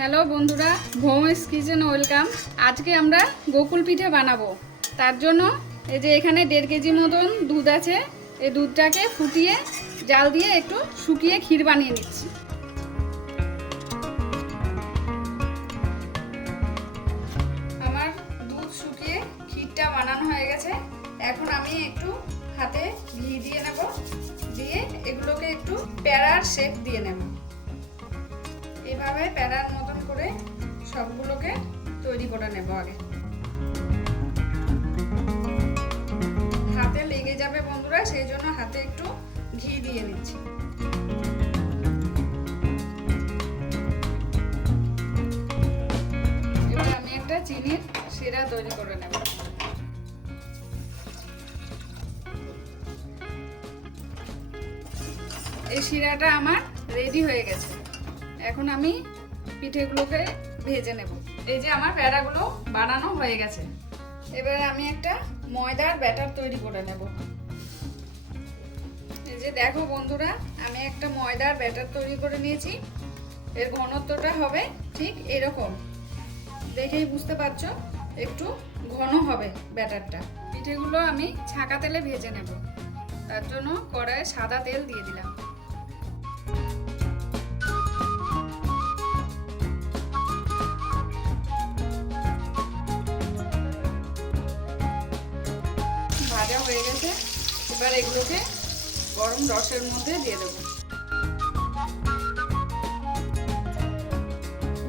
Hello বন্ধুরা, ভৌমেস kitchen welcome. আজকে আমরা গোকুল পিঠে বানাবো। তার জন্য এই যে এখানে 1.5 কেজি মতন দুধ আছে। এই দুধটাকে ফুটিয়ে জাল দিয়ে একটু শুকিয়ে ক্ষীর বানিয়ে নিচ্ছি। আমার দুধ শুকিয়ে ক্ষীরটা বানানো হয়ে গেছে। এখন আমি একটু হাতে ঘি দিয়ে নেব, দিয়ে এগুলোকে একটু প্যারার শেপ দিয়ে নেব। এভাবে প্যারার মতন করে সবগুলোকে তৈরি করে নেব। আগে হাতে লেগে যাবে বন্ধুরা, সেই জন্য হাতে একটু ঘি দিয়ে নিচ্ছি। এবার আমি একটা চিনির শিরা তৈরি করে নেব। এই শিরাটা আমার রেডি হয়ে গেছে। এখন আমি পিঠেগুলোকে ভেজে নেব। এই যে আমার প্যারাগুলো বানানো হয়ে গেছে। এবারে আমি একটা ময়দার ব্যাটার তৈরি করে নেব। এই যে দেখো বন্ধুরা, আমি একটা ময়দার ব্যাটার তৈরি করে নিয়েছি। এর ঘনত্বটা হবে ঠিক এরকম, দেখেই বুঝতে পারছো একটু ঘন হবে ব্যাটারটা। পিঠেগুলো আমি ছাঁকা তেলে ভেজে নেব। তার জন্য কড়াইয়ে সাদা তেল দিয়ে দিলাম। ভাজা হয়ে গেছে। এবার এগুলোকে গরম রসের মধ্যে দিয়ে দেবো।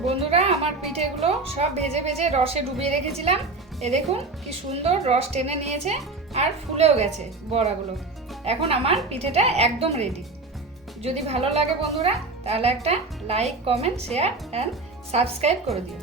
বন্ধুরা, আমার পিঠেগুলো সব ভেজে ভেজে রসে ডুবিয়ে রেখেছিলাম। এ দেখুন কি সুন্দর রস টেনে নিয়েছে আর ফুলেও গেছে বড়াগুলো। এখন আমার পিঠেটা একদম রেডি। যদি ভালো লাগে বন্ধুরা, তাহলে একটা like, comment, share and subscribe করে দিও।